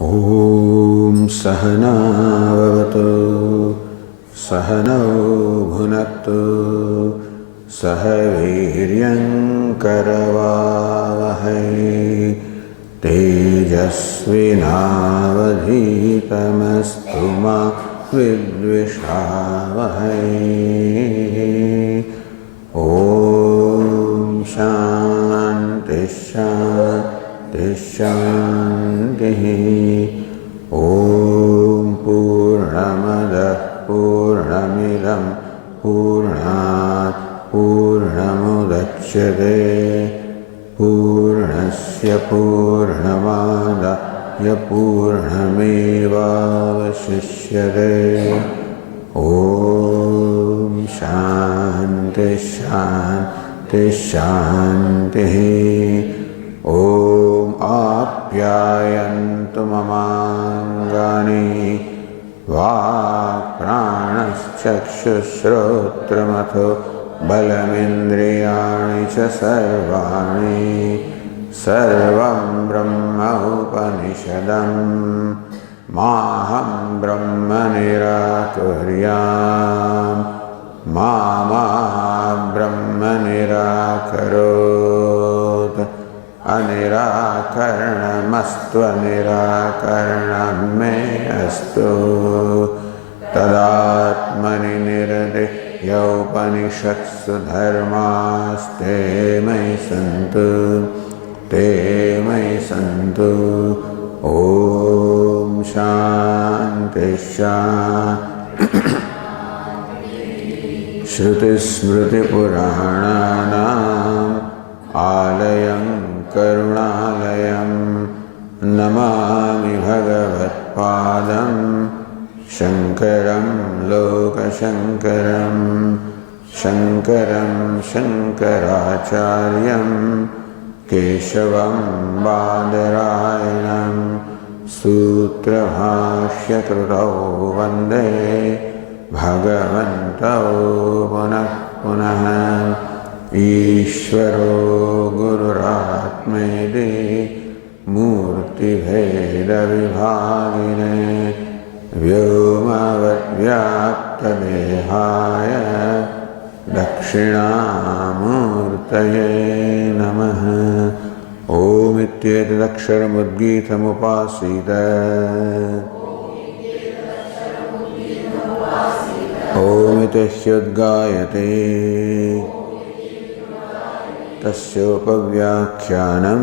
Om Sahana Vavatu Sahano Bhunaktu Sahaviryam Karavavahai Tejasvinavadhitamastu ma vidvishavahai. Om Shanti Shanti Shanti. Om Purnamada Purnamidam Purnat Purnamudachyate Purnasya Purnamada Purnameva Vashishyate. Om Shanti Shanti Shanti. Om Apyayantu Mamangani Vak Pranaschakshushrotramatho Balamindriyani Cha Sarvani Sarvam Brahma Upanishadam Maham Brahma Nirakuryam Mama Brahma Nirakarot Anirakaranamastu Anirakaranam me astu Tadatmani nirdihya upanishatsu dharmaste mai santu te mai santu. Om Shanti Shanti. Shruti Smriti Purananam Alayam Karunalayam Namami Bhagavat Padam Shankaram Lokashankaram Shankaram Shankaracharyam Keshavam Badarayanam Sutra Bhashya Krutau Vande Bhagavantau Punah Punaha. Ishvaro Gururatmedi Murti Bheda Vibhagine Vyomavat Vyapta Dehaya Dakshinamurtaye Namaha. Om Ityetadaksharamudgitam upasita Om Itahyudgayate Tasyopavyakhyanam.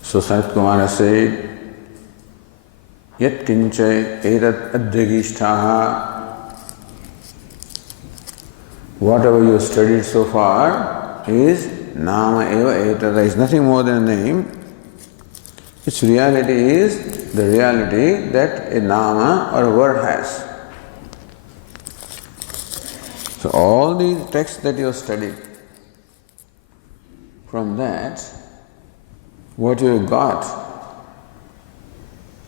So Sanat Kumara said, Yat kincha edat adhyagishtaha. Whatever you studied so far is nama eva etada. There is nothing more than a name. Its reality is the reality that a nama or a word has. So all these texts that you have studied, from that, what you got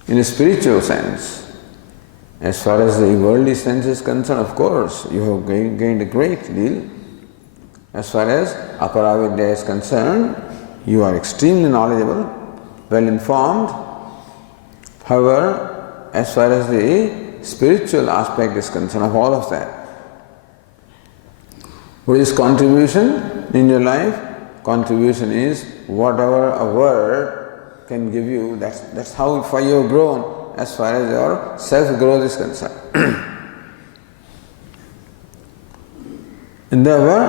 in a spiritual sense, as far as the worldly sense is concerned, of course, you have gained a great deal. As far as Aparavidya is concerned, you are extremely knowledgeable, well informed. However, as far as the spiritual aspect is concerned of all of that, what is contribution in your life? Contribution is whatever a word can give you, that's how far you have grown as far as your self-growth is concerned. And therefore,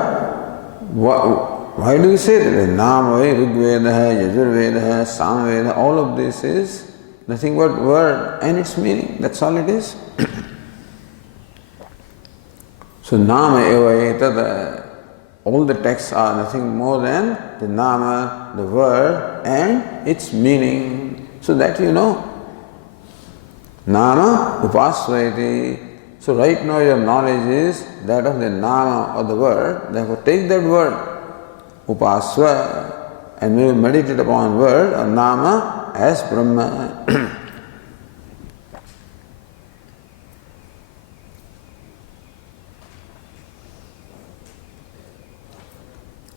why do you say that? Nama, Rigveda, Yajurveda, Samveda, all of this is nothing but word and its meaning. That's all it is. So Nama eva etada. All the texts are nothing more than the nama, the word, and its meaning, so that you know. Nama upasvayati. So right now your knowledge is that of the nama or the word. Therefore take that word, upasva, and we will meditate upon word or nama as Brahma.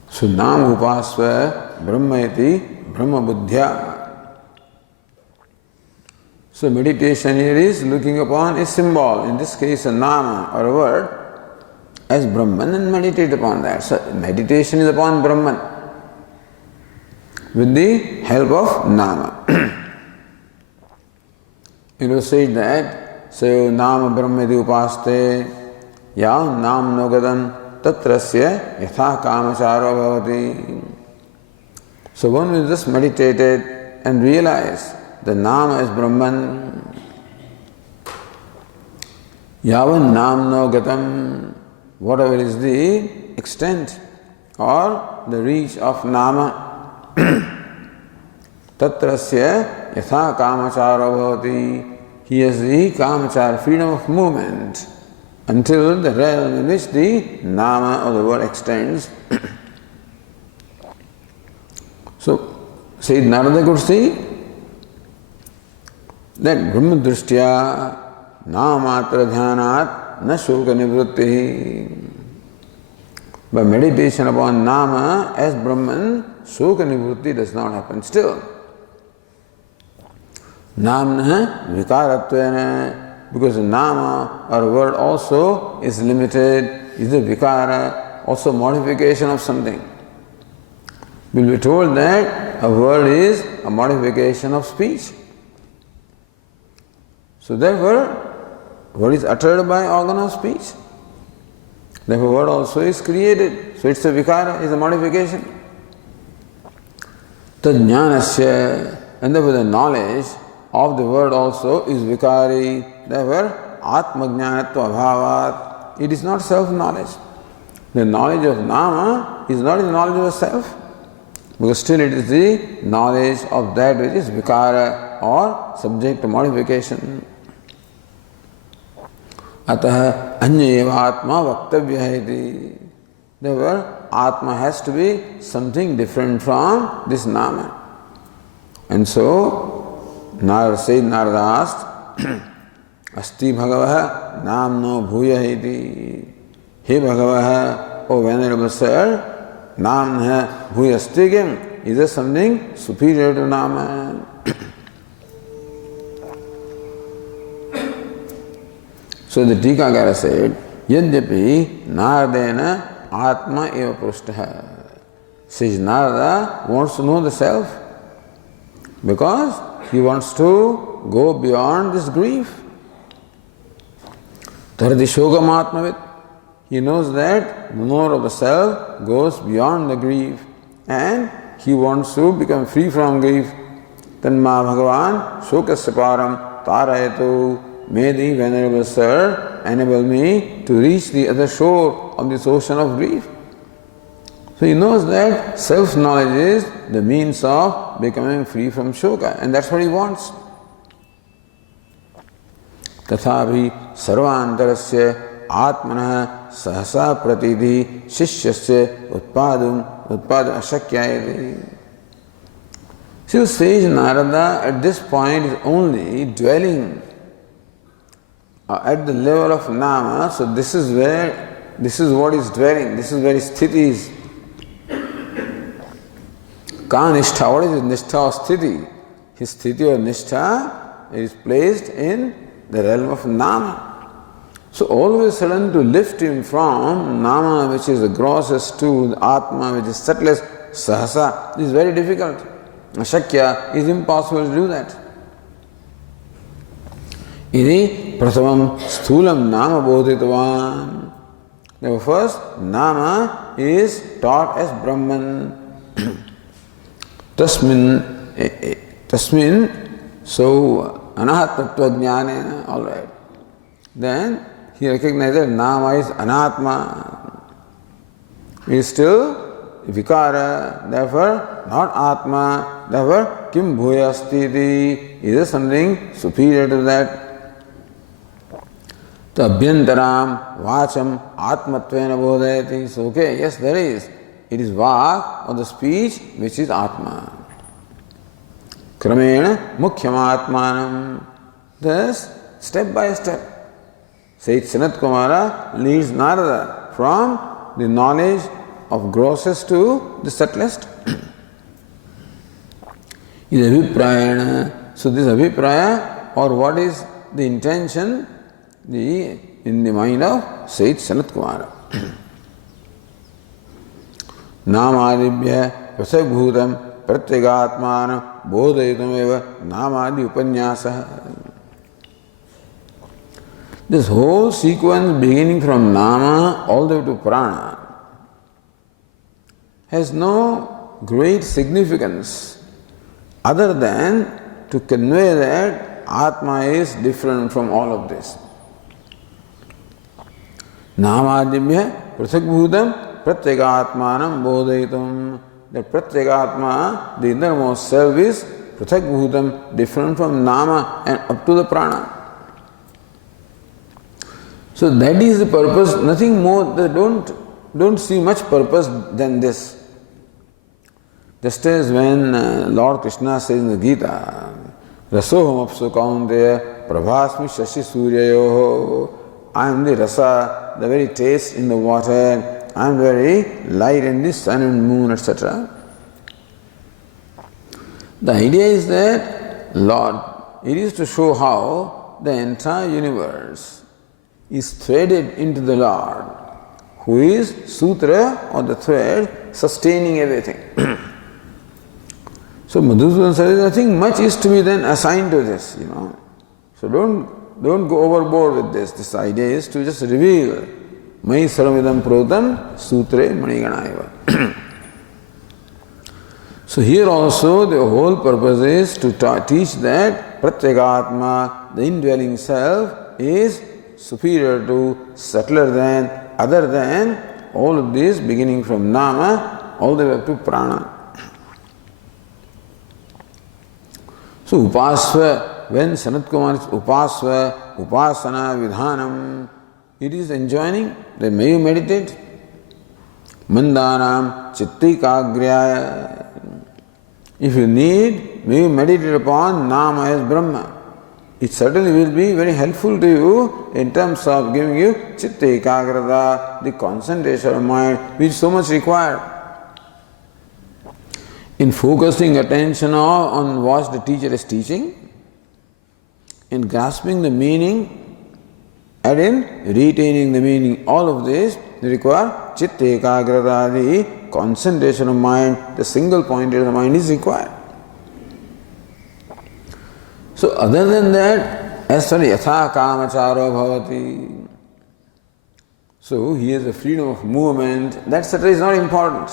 So nama upasva brahmayati brahma buddhya. So meditation here is looking upon a symbol, in this case a nama or a word, as Brahman and meditate upon that. So meditation is upon Brahman with the help of nama. It was said that, so nama brahmeti upaste ya nam nogadam tatrasya yatha kamacharo bhavati. So one will just meditate it and realize the nama is Brahman. Yavan namno gatam, whatever is the extent or the reach of nama. Tatrasya yatha kamacharo bhavati. He has the kamachar, freedom of movement, until the realm in which the nama or the word extends. So, Sayyid Narada could see that Brahma Drishtya Namatra Dhyanat Na Shoka Nivrutti. By meditation upon Nama as Brahman, Shoka Nivrutti does not happen still. Namna Vikaratvena, because the Nama or word also is limited, is a Vikara, also modification of something. We'll be told that a word is a modification of speech. So therefore, word is uttered by organ of speech. Therefore, word also is created. So it's a vikara, is a modification. Tadjnanasya, and therefore the knowledge of the word also is vikari. Therefore, atmajnanatva bhavat, it is not self-knowledge. The knowledge of nama is not the knowledge of self, because still it is the knowledge of that which is vikara or subject to modification. Atah anya eva atma vaktavya iti. Therefore, atma has to be something different from this nama. And so, Sayyid Narada asked, Asti Bhagavah namno bhuya iti. He Bhagavah, O Venerable Sir, namna bhuyastigam. Is there something superior to nama? So the Tikakara said, Yadyapi Naradena Atma eva prushtha. Says Narada wants to know the self because he wants to go beyond this grief. Tardi shogam atmavit. He knows that the knower of the self goes beyond the grief and he wants to become free from grief. Tanma Bhagavan shokasya param tarayatu. May the Venerable Sir enable me to reach the other shore of this ocean of grief. So he knows that self-knowledge is the means of becoming free from shoka, and that's what he wants. Tathapi sarvantarasya atmanah sahasa pratidhi shishyasya utpadam ashakyayati. So sage Narada at this point is only dwelling at the level of nama, so this is what is dwelling, this is where his sthiti is. Ka nishtha, what is his nishtha or sthiti? His sthiti or nishtha is placed in the realm of nama. So all of a sudden to lift him from nama, which is the grossest, to the atma, which is subtlest, sahasa, is very difficult. Ashakya is impossible to do that. Iti prasamam sthulam nama bodhitavan. Therefore first, nama is taught as Brahman. Tasmin, so anahat tattva jnanena, alright. Then he recognizes nama is anatma. It is still vikara, therefore not atma, therefore kim bhuyastiti, is there something superior to that? Abhyantaram vacham atmatvena bodhayati. So, okay, yes, there is. It is vak or the speech which is atma. Kramena mukhyam atmanam. Thus, step by step, Sage Sanat Kumara leads Narada from the knowledge of grossest to the subtlest. Is abhiprayana. So this abhipraya, or what is the intention in the mind of Sage Sanat Kumara. Namadibhya prasabhutam pratyagatmana bodhayitameva namadi upanyasa. This whole sequence beginning from Nama all the way to Prana has no great significance other than to convey that Atma is different from all of this. Namadibhya prasagbhutam pratyagatmanam bodhayitam. That pratyagatma, the innermost self, is prasagbhutam, different from Nama and up to the Prana. So that is the purpose, nothing more. They don't see much purpose than this. Just as when Lord Krishna says in the Gita, Rasoham apsu kaunteya prabhasmi shashi suryayoho. I am the rasa, the very taste in the water. I am very light in the sun and moon, etc. The idea is that, Lord, it is to show how the entire universe is threaded into the Lord, who is sutra or the thread sustaining everything. So Madhusudan says, nothing much is to be then assigned to this, So don't go overboard with this. This idea is to just reveal Mai Saramidam Protam Sutre Maniganaiva. So here also the whole purpose is to teach that Pratyagatma, the indwelling self, is superior to, subtler than, other than all of this, beginning from Nama all the way up to Prana. So Upasva, when Sanat Kumar is Upasva, Upasana Vidhanam, it is enjoining that may you meditate. Mandanam Chittikagraya. If you need, may you meditate upon Nama as Brahma. It certainly will be very helpful to you in terms of giving you Chitta Ekagrata, the concentration of mind which is so much required. In focusing attention on what the teacher is teaching, in grasping the meaning and in retaining the meaning, all of this require Chitta Ekagrata, the concentration of mind, the single point of the mind is required. So other than that, as for yatha kamacharo bhavati, so he has a freedom of movement, that etc. is not important.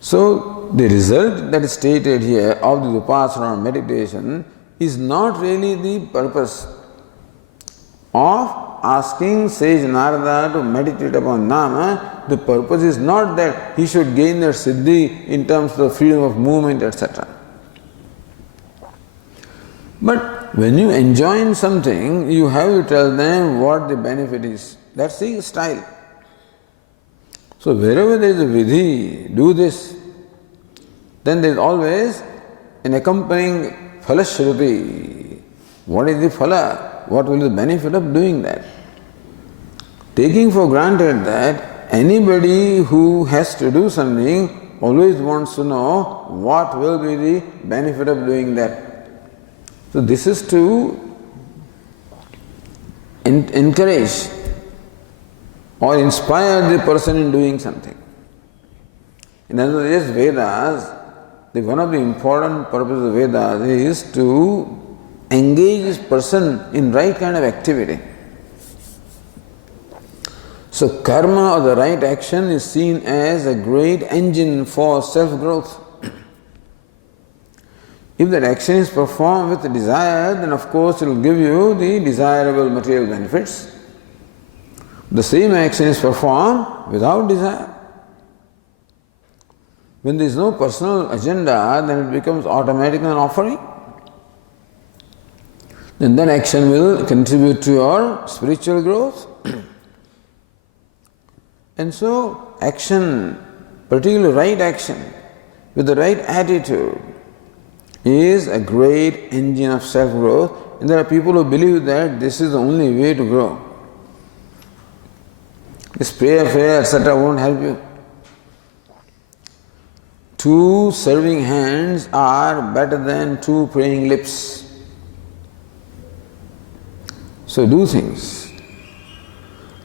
So the result that is stated here of the Vipassana meditation is not really the purpose of asking sage Narada to meditate upon Nama. The purpose is not that he should gain their siddhi in terms of freedom of movement, etc. But when you enjoin something, you have to tell them what the benefit is. That's the style. So wherever there is a vidhi, do this, then there is always an accompanying phalashruti. What is the phala? What will be the benefit of doing that? Taking for granted that anybody who has to do something always wants to know what will be the benefit of doing that. So this is to encourage or inspire the person in doing something. In other words, Vedas, one of the important purposes of Vedas is to engage this person in right kind of activity. So karma or the right action is seen as a great engine for self-growth. If that action is performed with desire, then of course it will give you the desirable material benefits. The same action is performed without desire. When there is no personal agenda, then it becomes automatic an offering. then that action will contribute to your spiritual growth. And so, action, particularly right action, with the right attitude, is a great engine of self-growth. And there are people who believe that this is the only way to grow. This prayer, etc. won't help you. 2 serving hands are better than 2 praying lips. So do things.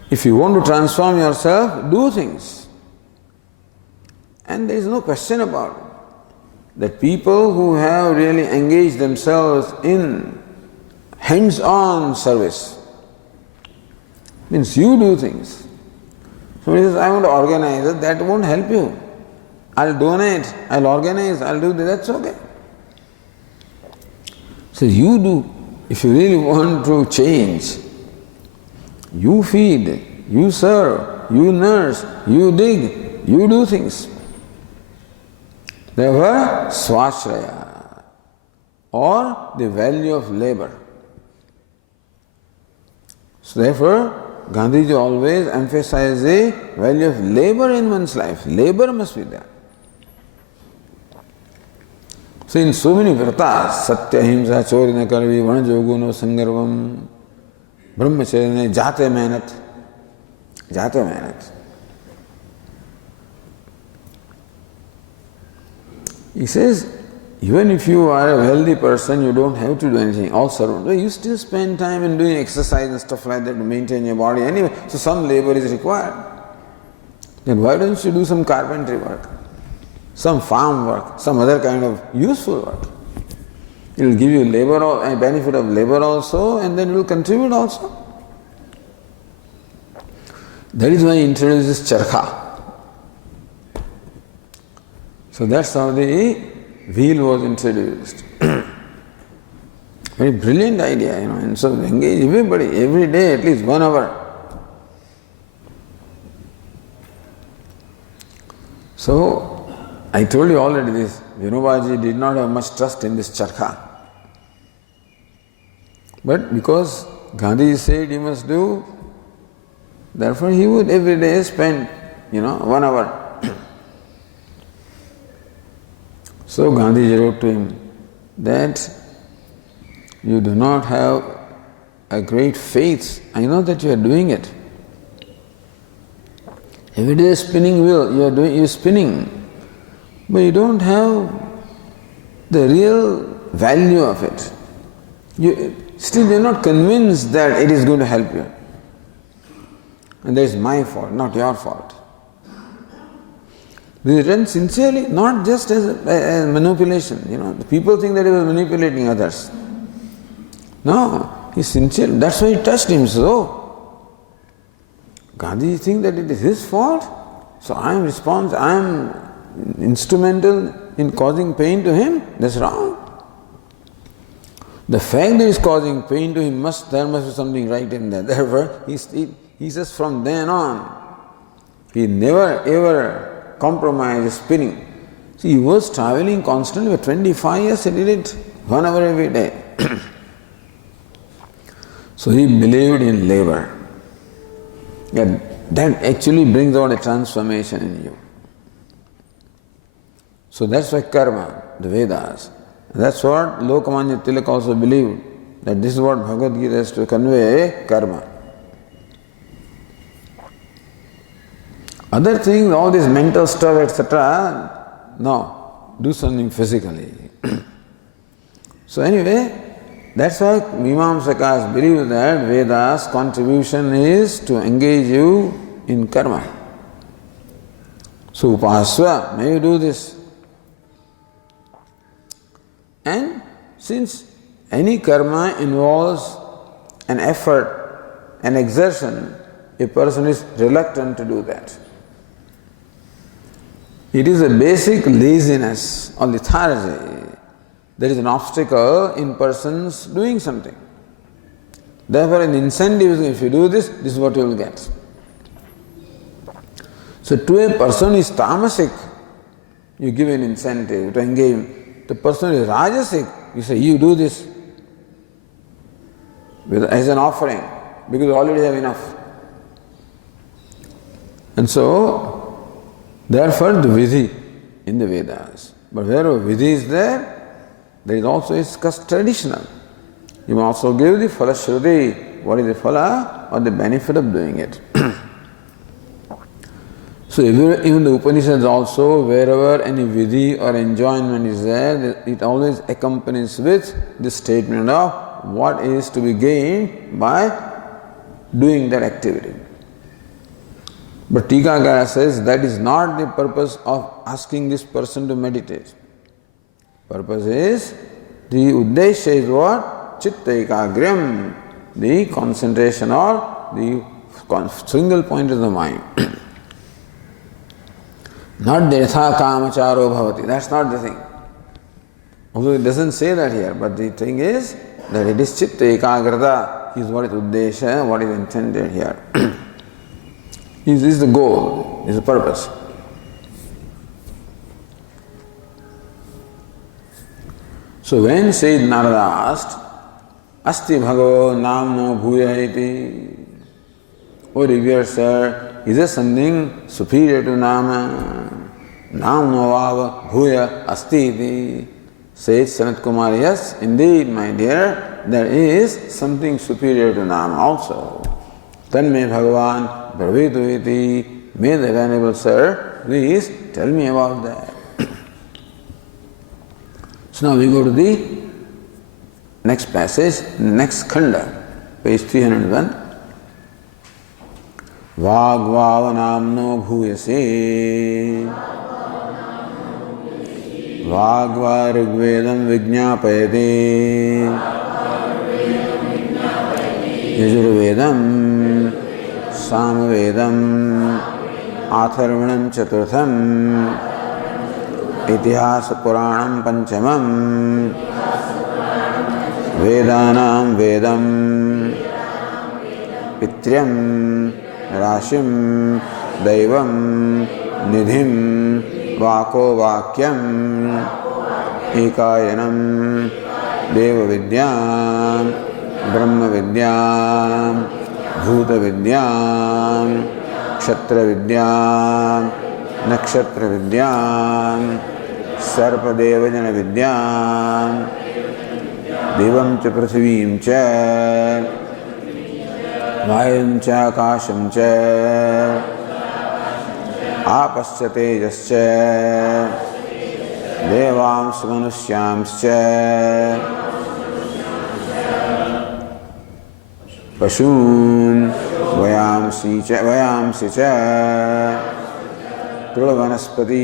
If you want to transform yourself, do things. And there is no question about it. That people who have really engaged themselves in hands-on service, means you do things. Somebody says, I want to organize it, that won't help you. I'll donate, I'll organize, I'll do that, that's okay. So you do. If you really want to change, you feed, you serve, you nurse, you dig, you do things. Therefore, swashraya, or the value of labor. So therefore, Gandhiji always emphasized the value of labor in one's life. Labor must be there. So in so many vratas, satya, ahimsa, chori na karvi, vanajogo no sangarvam, brahmacharya ne jate mehnat. He says, even if you are a wealthy person, you don't have to do anything, all servant. Well, you still spend time in doing exercise and stuff like that to maintain your body anyway, so some labor is required. Then why don't you do some carpentry work, some farm work, some other kind of useful work? It will give you labor, a benefit of labor also, and then it will contribute also. That is why he introduces charkha. So that's how the wheel was introduced. Very brilliant idea, and so engage everybody, every day at least 1 hour. So, I told you already this, Vinobaji did not have much trust in this charkha. But because Gandhi said he must do, therefore he would every day spend, 1 hour. So Gandhiji wrote to him that you do not have a great faith. I know that you are doing it. Every day spinning wheel, you're spinning, but you don't have the real value of it. You're not convinced that it is going to help you. And that is my fault, not your fault. This is done sincerely, not just as manipulation. The people think that he was manipulating others. No, he's sincere. That's why he touched him so. Gandhi thinks that it is his fault, so I am instrumental in causing pain to him. That's wrong. The fact that he is causing pain to him, there must be something right in that. Therefore, he says from then on, he never ever compromised spinning. See, he was traveling constantly for 25 years, he did it 1 hour every day. So he believed in labor. That actually brings out a transformation in you. So that's why karma, the Vedas. That's what Lokmanya Tilak also believed, that this is what Bhagavad Gita has to convey, karma. Other things, all this mental stuff, etc., no, do something physically. So anyway, that's why Mimamsakas believe that Veda's contribution is to engage you in karma. So upasva, may you do this. And since any karma involves an effort, an exertion, a person is reluctant to do that. It is a basic laziness or lethargy. There is an obstacle in persons doing something. Therefore, an incentive is, if you do this, this is what you will get. So to a person who is tamasic, you give an incentive to engage him. The person who is rajasic, you say, you do this. as an offering, because you already have enough. And so, therefore the vidhi in the Vedas. But wherever vidhi is there is also is traditional. You may also give the phala shruti. What is the phala or the benefit of doing it? So even the Upanishads also, wherever any vidhi or enjoyment is there, it always accompanies with the statement of what is to be gained by doing that activity. But Tikakara says that is not the purpose of asking this person to meditate. Purpose is, the uddesha is what? Chitta ekagryam, the concentration or the single point of the mind. Not the yatha kamacharo bhavati, that's not the thing. Although it doesn't say that here, but the thing is that it is chitta ekagrata is what is uddesha, what is intended here. This is the goal, is the purpose. So when Sayyid Narada asked, Asti bhagav namno bhuya iti, O revered sir, is there something superior to nama? Namno vava bhuya asti iti. Says Sanat Kumar, yes, indeed, my dear, there is something superior to nama also. Tanme Bhagavan Bravitu iti. May the Venerable Sir please tell me about that. So now we go to the next passage, next khanda, page 301. Vagvavanamno bhuyase Vagva rigvedam vijñāpayate Yajurvedam Samvedam Atharvanam Chaturtham Itihasa Puranam Panchamam Vedanam Vedam Pitryam Rashim Daivam Nidhim Vako Vakyam Ekayanam Deva Vidyam Brahma Vidyam Bhuta Vidyam Kshatra Vidyam Nakshatra Vidyam Sarpa Devajana Vidyam Devam Cha Prithivim Cha Vayam Cha Akasham Cha Apascha Tejascha Devams Manusyamscha Pashun Vayamsi Cha Trunavanaspati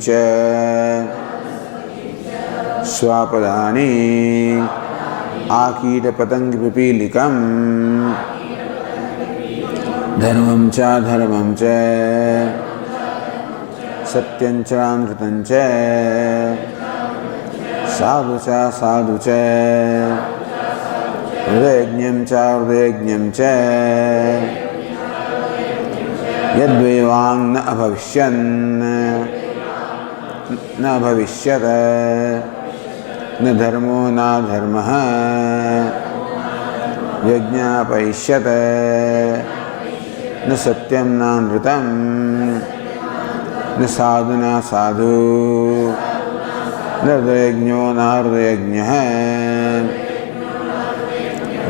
Cha Swapadani Akita Patangi Pipilikam Dharmam cha dharmam cha Satyam cha amritam cha Sadhu cha Hridayajñam cha hridayajñam cha Yadvevang na abhavishyan Na bhavishyata Na dharmo na dharmaha Yajña paishyata न सत्यम न अमृतम न साधु न साधु न हृदयज्ञो न हृदयज्ञः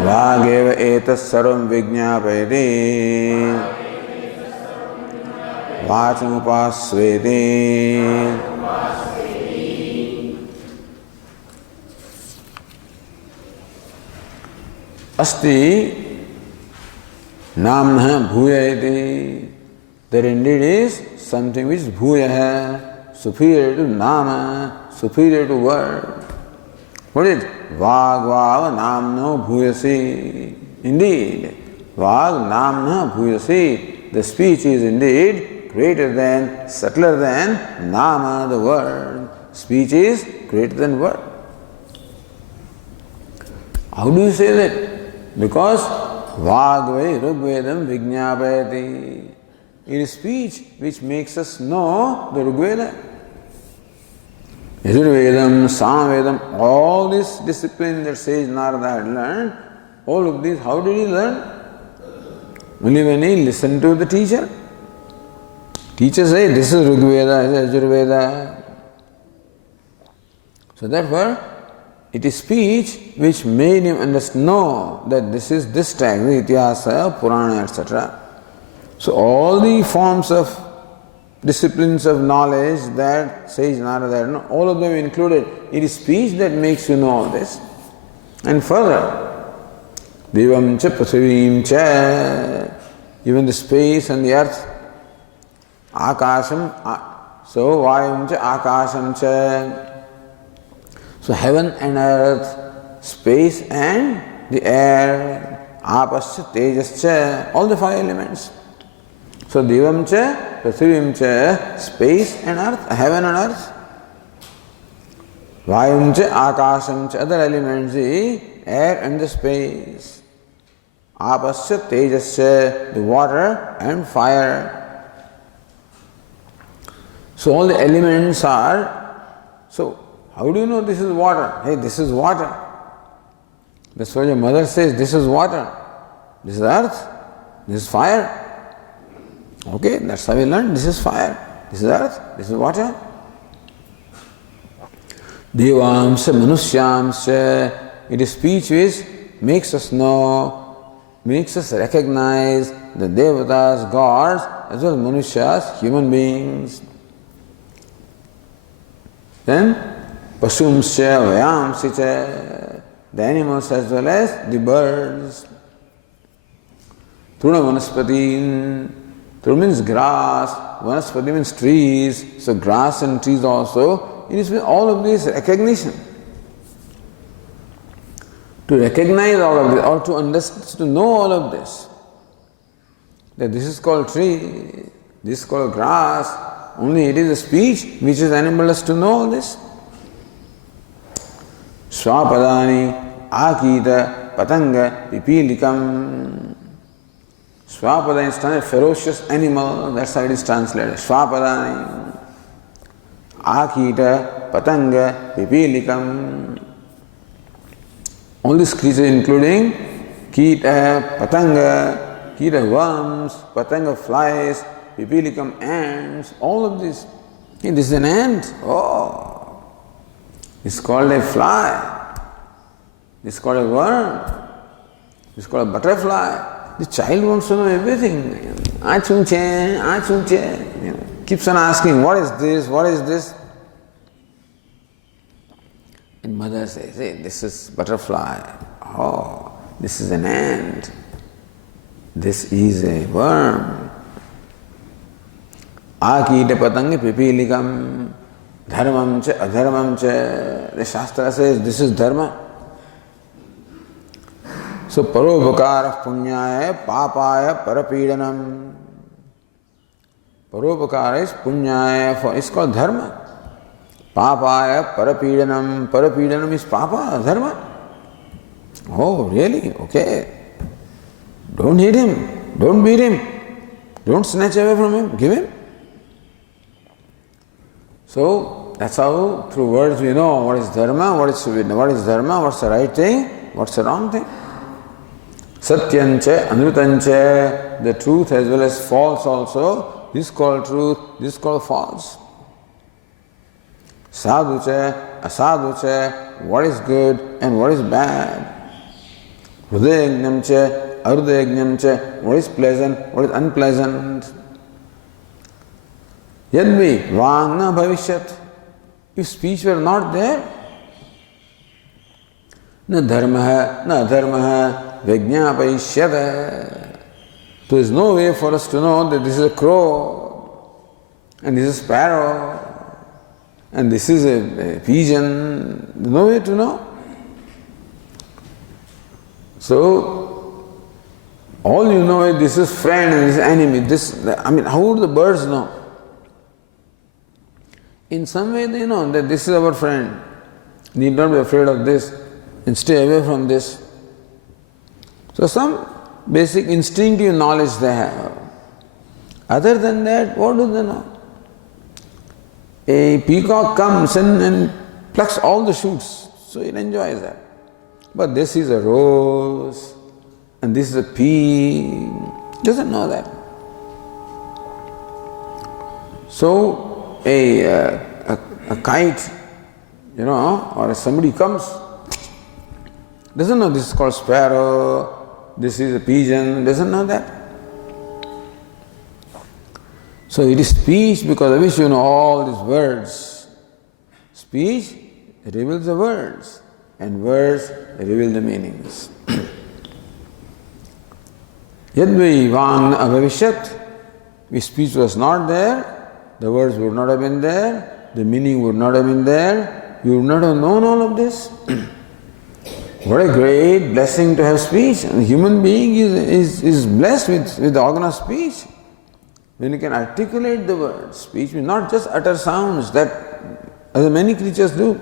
वागेव एतत्सर्वं विज्ञापयति वाचमुपास्वेति अस्ति Namna bhuyayati. There indeed is something which is bhuya, superior to nama, superior to word. What is it? Vagvava namno bhuyasi. Indeed, vag namna bhuyasi. The speech is indeed greater than, subtler than nama, the word. Speech is greater than word. How do you say that? Because Vagvai Rugvedam Vijñāpayati. It is speech which makes us know the Rigveda. Yajurvedam, Samvedam, all this discipline that sage Narada had learned, all of these, how did he learn? Only when he listened to the teacher. Teacher says, this is Rigveda, this is Yajurveda. So therefore, it is speech which made him know that this is this text, the Itihasa, Purana, etc. So all the forms of disciplines of knowledge that sage Narada, all of them included. It is speech that makes you know all this. And further, Devam cha Prithivim cha, even the space and the earth, Akasham, so Vayam cha Akasham cha. So heaven and earth, space and the air, Apascha, Tejascha, all the five elements. So Devam cha, Prithivim cha, space and earth, heaven and earth. Vayam cha, Akasham cha, other elements, the air and the space. Apascha, Tejascha, the water and fire. So all the elements are, so how do you know this is water? Hey, this is water. That's why your mother says, this is water, this is earth, this is fire. Okay, that's how we learn. This is fire, this is earth, this is water. Devamsha, Manusyamsha, it is speech which makes us know, makes us recognize the Devatas, gods, as well as Manusyas, human beings. Then, Pasumsya, Vayamsicha, the animals as well as the birds. Truna Vanaspati, Truna means grass, Vanaspati means trees, so grass and trees also. It is with all of this recognition. To recognize all of this, or to understand, to know all of this. That this is called tree, this is called grass, only it is a speech which has enabled us to know all this. Swapadani, Akita, Patanga, Pipilikam. Swapada is a ferocious animal, that's how it is translated. Swapadani, Akita, Patanga, Pipilikam. All these creatures including Kita, Patanga, Kita worms, Patanga flies, Pipilikam ants, all of this. Hey, this is an ant. Oh, it's called a fly. It's called a worm. It's called a butterfly. The child wants to know everything. Achunche, keeps on asking, what is this? What is this? And mother says, hey, this is butterfly. Oh, this is an ant. This is a worm. Akita patanga pipilikam, dharmam cha adharmam cha. The Shastra says this is dharma. So paropakara punyaya papaya parapidanam. Paropakara is punyaya, for it's called dharma. Papaya parapidanam. Parapidanam is papa, dharma. Oh, really? Okay. Don't hit him. Don't beat him. Don't snatch away from him. Give him. So that's how through words we know what is dharma, what is dharma, what's the right thing, what's the wrong thing. Satyancha, Anrutancha, the truth as well as false also. This is called truth, this is called false. Sadhucha, asadhucha, what is good and what is bad. Hridayajnamcha, arudayajnamcha, what is pleasant, what is unpleasant. Yadvi vangna bhavishyat. If speech were not there, na dharmaha, na adharmaha, vijñāpayishyata. There is no way for us to know that this is a crow, and this is a sparrow, and this is a pigeon. There is no way to know. So, all you know is this is friend and this is enemy. How would the birds know? In some way they know that this is our friend. Need not be afraid of this and stay away from this. So some basic instinctive knowledge they have. Other than that, what do they know? a peacock comes and plucks all the shoots, so it enjoys that. But this is a rose and this is a pea, doesn't know that. So a kite, or somebody comes, doesn't know this is called sparrow, this is a pigeon, doesn't know that. So it is speech because of which you know all these words. Speech reveals the words and words reveal the meanings. Yadvai vang abhavishyat. If speech was not there, the words would not have been there, the meaning would not have been there, you would not have known all of this. What a great blessing to have speech. And the human being is blessed with the organ of speech. When you can articulate the words, speech means not just utter sounds that as many creatures do.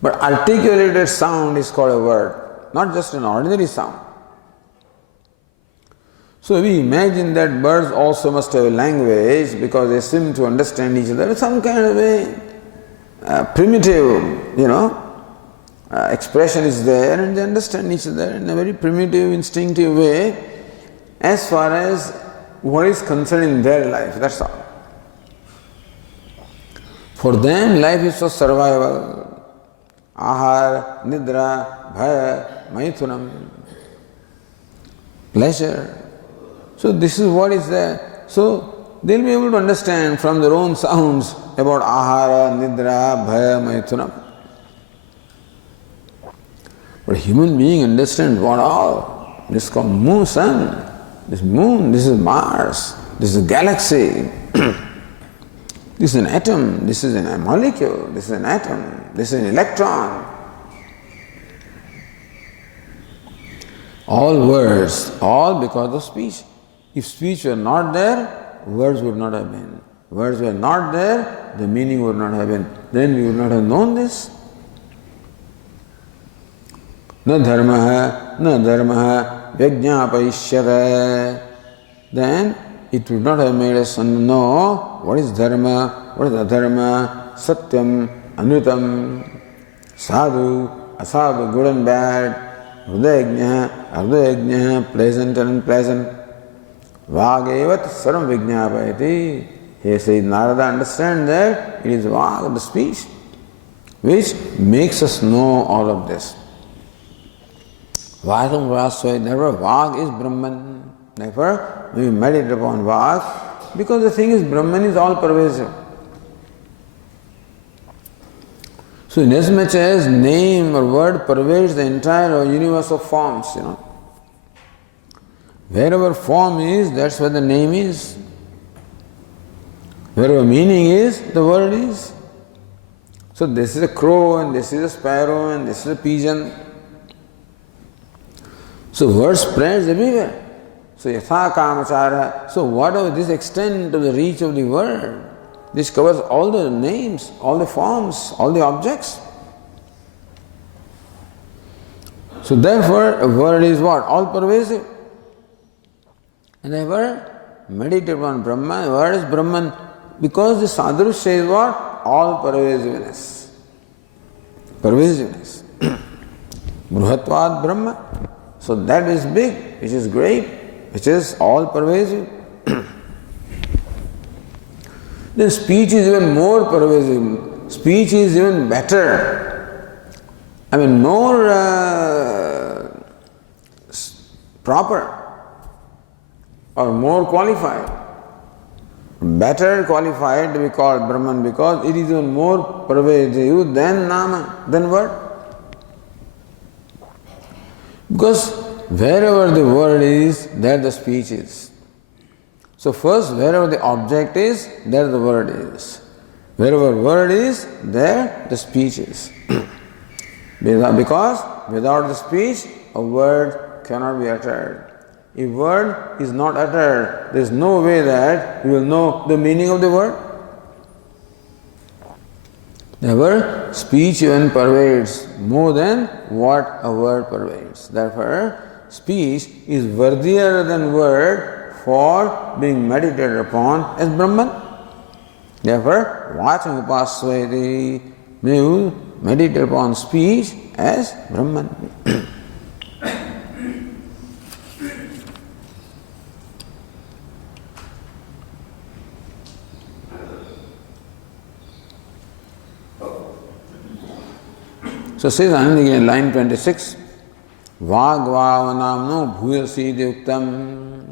But articulated sound is called a word, not just an ordinary sound. So we imagine that birds also must have a language because they seem to understand each other. Some kind of a primitive, expression is there and they understand each other in a very primitive, instinctive way as far as what is concerned in their life, that's all. For them, life is for survival. Ahar, nidra, bhaya, maithunam. Pleasure. So this is what is there. So they'll be able to understand from their own sounds about ahara, nidra, bhaya, maithunam. But a human being understands what all. This is called moon, sun. This moon, this is Mars, this is a galaxy. This is an atom, this is a molecule, this is an atom, this is an electron. All words, all because of speech. If speech were not there, words would not have been. Words were not there, the meaning would not have been. Then we would not have known this. Na dharmaha vyajñāpayishyate. Then it would not have made us know what is dharma, what is adharma, satyam, anutam, sadhu, asadhu, good and bad, hridayajña, ardhayajña, pleasant and unpleasant. Vāgevat sarvam vijñāpayati. Here says Narada, understand that it is Vāg, the speech, which makes us know all of this. Vāgam Vasvai, therefore Vāg is Brahman. Therefore, we meditate upon Vāg because the thing is Brahman is all pervasive. So inasmuch as name or word pervades the entire universe of forms, wherever form is, that's where the name is. Wherever meaning is, the word is. So this is a crow and this is a sparrow and this is a pigeon. So word spreads everywhere. So yatha kamachara. So whatever this extent of the reach of the word, this covers all the names, all the forms, all the objects. So therefore a word is what? All pervasive. And therefore meditate on Brahman, word is Brahman, because the sadhru says what? All pervasiveness. Pervasiveness. Bruhatvad Brahma. So that is big, which is great, which is all pervasive. Then speech is even more pervasive. Speech is even better. More proper or more qualified. Better qualified to be called Brahman because it is even more pervasive than Nama, than word. Because wherever the word is, there the speech is. So first, wherever the object is, there the word is. Wherever word is, there the speech is. Because without the speech, a word cannot be uttered. If word is not uttered, there is no way that you will know the meaning of the word. Therefore, speech even pervades more than what a word pervades. Therefore, speech is worthier than word for being meditated upon as Brahman. Therefore, vacham upasvayati, may you meditate upon speech as Brahman. So says Anand again, line 26, Vagvavanamno bhuyasi yuktam.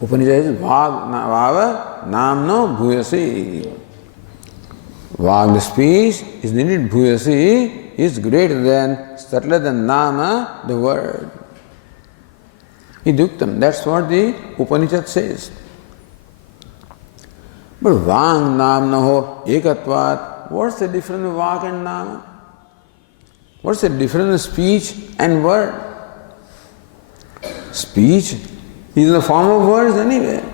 Upanishad says, Vagvava namno bhuyasi. Vag, the speech, is needed bhuyasi, is greater than, subtler than nama, the word. Iduktam, that's what the Upanishad says. But Vang namna ho ekatvat. What's the difference in vak and nama? What's the difference in speech and word? Speech is in the form of words anyway.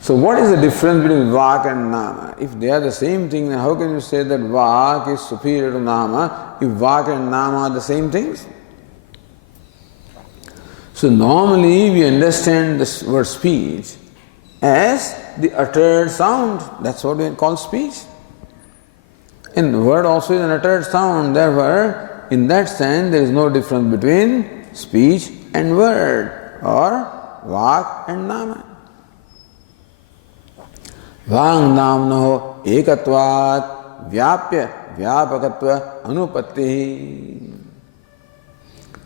So what is the difference between vak and nama? If they are the same thing, then how can you say that vak is superior to nama if vak and nama are the same things? So normally we understand this word speech as the uttered sound. That's what we call speech. And the word also is an uttered sound. Therefore, in that sense, there is no difference between speech and word or vak and nama. Vang namno ekatvat vyapya vyapakatva anupatti.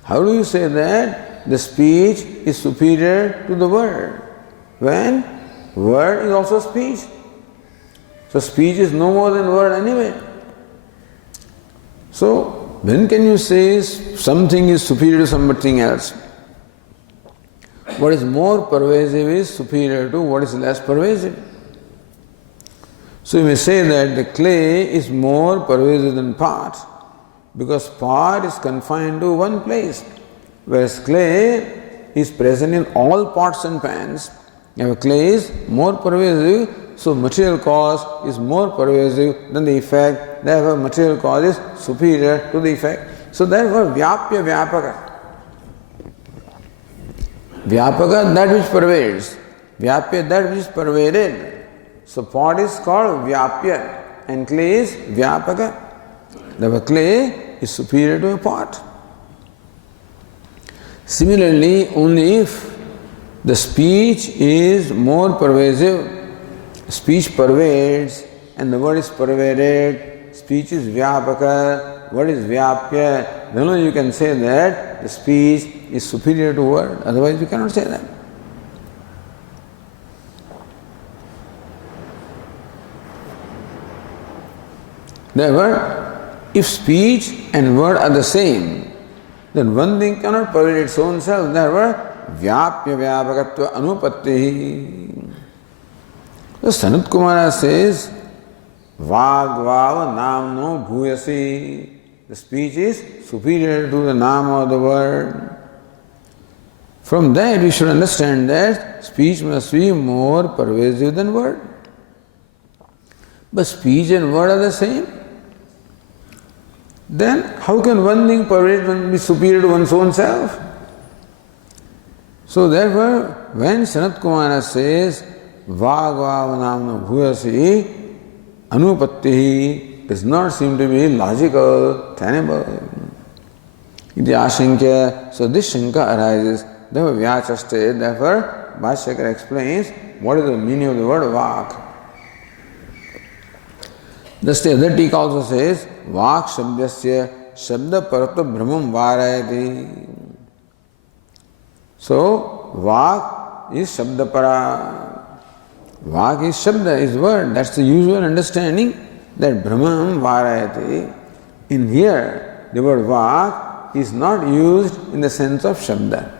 How do you say that the speech is superior to the word when word is also speech? So speech is no more than word anyway. So when can you say something is superior to something else? What is more pervasive is superior to what is less pervasive. So you may say that the clay is more pervasive than pot because pot is confined to one place, whereas clay is present in all pots and pans. Clay is more pervasive, so material cause is more pervasive than the effect. Therefore, material cause is superior to the effect. So therefore, vyapya vyapaka. Vyapaka, that which pervades. Vyapya, that which is pervaded. So pot is called vyapya and clay is vyapaka. Therefore, clay is superior to a pot. Similarly, only if the speech is more pervasive, speech pervades and the word is pervaded, speech is vyapaka, word is vyapya, then only you can say that the speech is superior to word, otherwise you cannot say that. Therefore, if speech and word are the same, then one thing cannot pervade its own self, therefore vyapya vyapakatva anupatti. So Sanat Kumara says, Vagvava namno bhuyasi. The speech is superior to the nama of the word. From that we should understand that speech must be more pervasive than word. But speech and word are the same. Then how can one thing pervade and be superior to one's own self? So therefore, when Sanat Kumara says, Vagvava namno bhuyasi, anupatti does not seem to be logical, tenable. Iti ashankya, so this shanka arises. Therefore, vyachaste, therefore, Bhashyakara explains what is the meaning of the word vak. Thus the other tika also says, Vak shabdasya shabda paratva brahmam varayati. So, vak is shabda para. Vak is shabda, is word. That's the usual understanding that brahmam varayati. In here, the word vak is not used in the sense of shabda.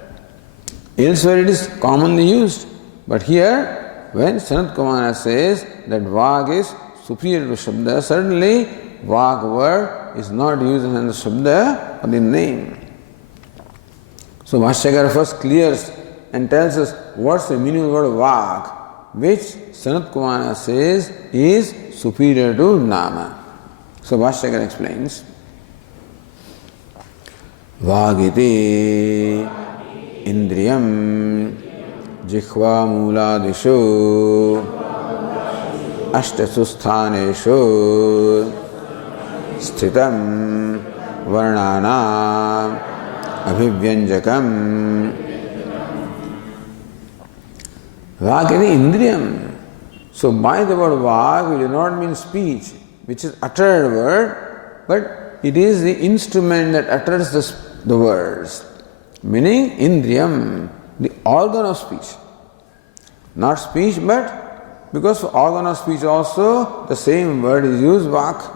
Elsewhere it is commonly used. But here, when Sanat Kumara says that vak is superior to shabda, certainly vak word is not used in the shabda or the name. So Bhashyakara first clears and tells us what's the meaning of the word vak, which Sanat Kumara says is superior to nama. So Bhashyakara explains, Vagiti indriyam jikhva muladishu ashtasu sthaneshu sthitam varnanam abhivyanjakam. Vak is indriyam. So by the word vak, we do not mean speech, which is uttered word, but it is the instrument that utters the words. Meaning indriyam, the organ of speech. Not speech, but because for organ of speech also the same word is used, vak.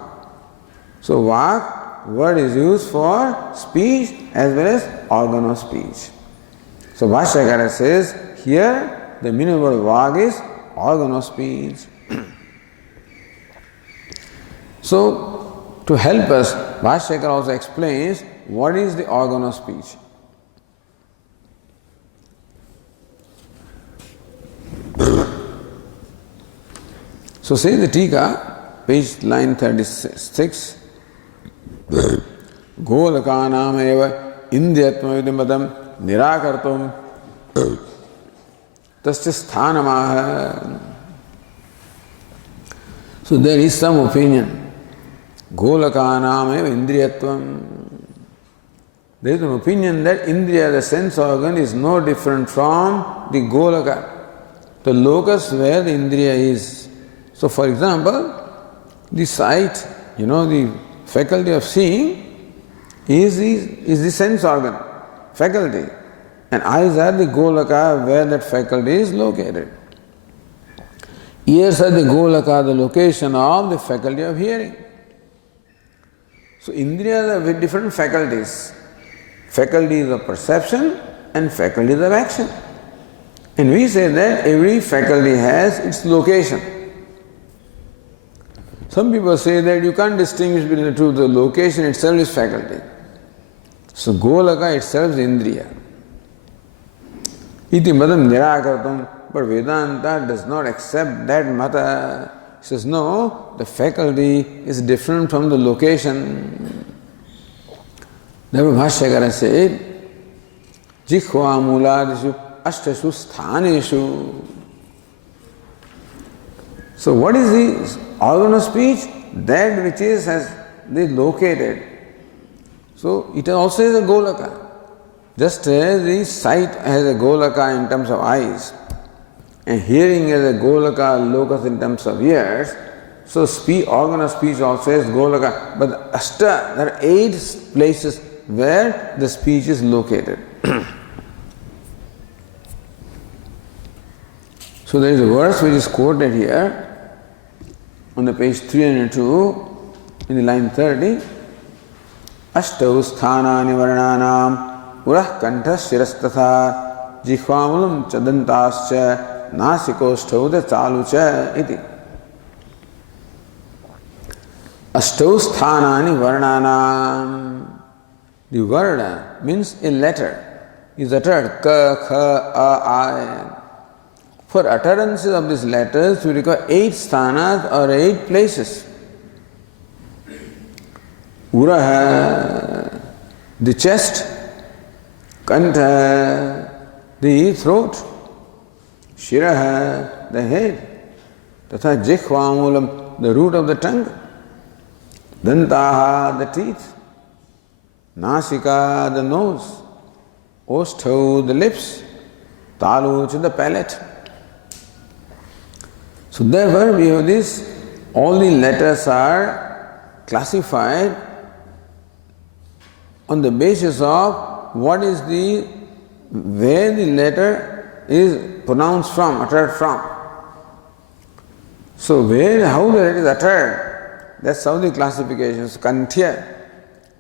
So vak word is used for speech as well as organ of speech. So Bhashyakara says here the meaning of the word vak is organ of speech. So to help us, Bhashyakara also explains what is the organ of speech. So say the Tika, page line 36, Golakānām eva indriyatvam vidimmadam nirākartum tasya sthanamāha. So there is some opinion. Golakānām eva indriyatvam. There is an opinion that Indriya, the sense organ, is no different from the Golaka, the locus where the Indriya is. So for example, the sight, the faculty of seeing is the sense organ, faculty. And eyes are the Golaka where that faculty is located. Ears are the Golaka, the location of the faculty of hearing. So Indriyas are with different faculties. Faculties of perception and faculties of action. And we say that every faculty has its location. Some people say that you can't distinguish between the two. The location itself is faculty. So Golaka itself is Indriya. Iti madam nirākartam. But Vedanta does not accept that mata. It says no, the faculty is different from the location. Therefore Bhashyakara said, Jikhva muladishu ashtashu sthaneshu. So what is the organ of speech? That which is located. So it also is a Golaka. Just as the sight has a Golaka in terms of eyes, and hearing has a Golaka locus in terms of ears, so organ of speech also has Golaka. But the Ashta, there are 8 places where the speech is located. So there is a verse which is quoted here on the page 302 in the line 30. Ashtau sthanani varnanam urah kantha shirastatha jihvamulam chadantascha nasikoshtauda chalucha iti. Ashtau sthanani varnanam. The varna means a letter is uttered ka, kha, a, I. For utterances of these letters, we require 8 sthanas or 8 places. Uraha, the chest, kantha, the throat, shiraha, the head, tatha jikhvamulam, the root of the tongue, dantaha, the teeth, nasika, the nose, oshtau, the lips, taluch, the palate. So therefore we have this, all the letters are classified on the basis of what is where the letter is pronounced from, uttered from. So how the letter is uttered, that's how the classification is. Kanthya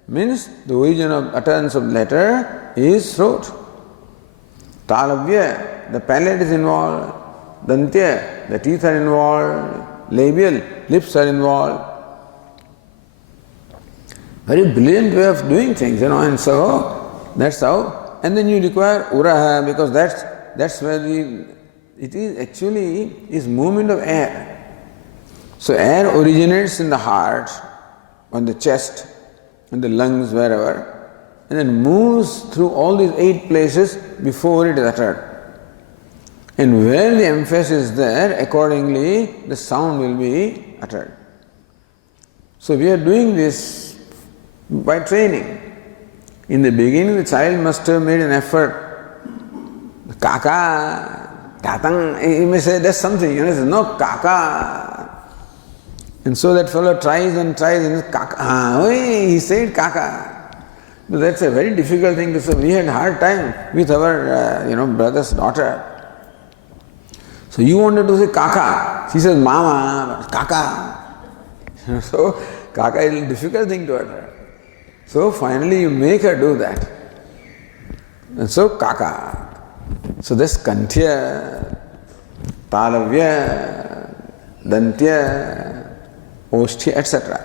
means the origin of utterance of letter is throat. Talavya, the palate is involved. Dantya, the teeth are involved. Labial, lips are involved. Very brilliant way of doing things, and so that's how. And then you require uraha, because that's where it is actually is movement of air. So air originates in the heart, on the chest, in the lungs, wherever, and then moves through all these 8 places before it is uttered. And where the emphasis is there, accordingly the sound will be uttered. So we are doing this by training. In the beginning, the child must have made an effort. Kaka, tatang, he may say that's something, says, no, kaka. And so that fellow tries and kaka, he said kaka. But that's a very difficult thing to say. We had a hard time with our, brother's daughter. So you wanted to say kaka. She says mama, kaka. So kaka is a difficult thing to utter. So finally you make her do that. And so kaka. So that's kantya, talavya, dantya, osthya, etc.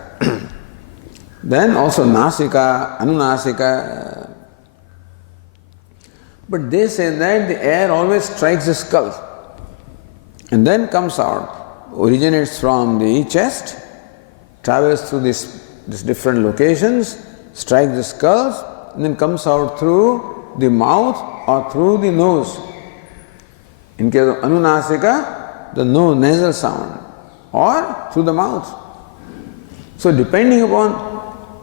Then also nasika, anunasika. But they say that the air always strikes the skull and then comes out, originates from the chest, travels through these different locations, strikes the skulls, and then comes out through the mouth or through the nose. In case of anunasika, the nasal sound, or through the mouth. So depending upon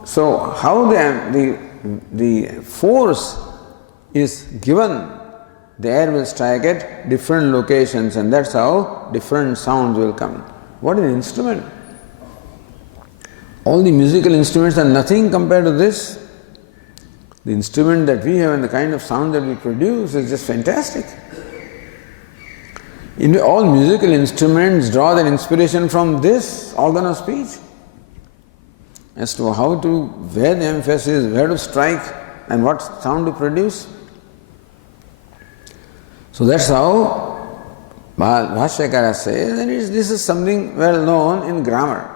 how the force is given, the air will strike at different locations, and that's how different sounds will come. What is an instrument? All the musical instruments are nothing compared to this. The instrument that we have and the kind of sound that we produce is just fantastic. All musical instruments draw their inspiration from this organ of speech as to where the emphasis, where to strike, and what sound to produce. So that's how Bhashyakara says, and this is something well known in grammar,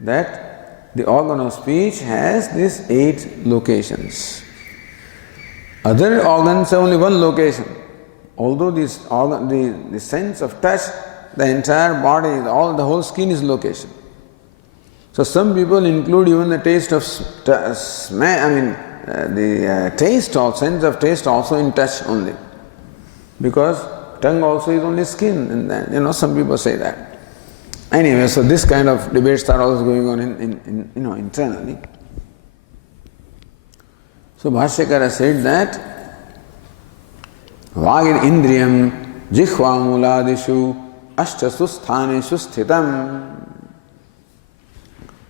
that the organ of speech has these 8 locations. Other organs have only one location. Although the sense of touch, the entire body, the whole skin is location. So some people include even the taste of taste or sense of taste also in touch only, because tongue also is only skin, and then, some people say that. Anyway, so this kind of debates are also going on in internally. So Bhashyakara said that Vagir indriyam jihva muladishu ashtasu sthaneshu sthitam,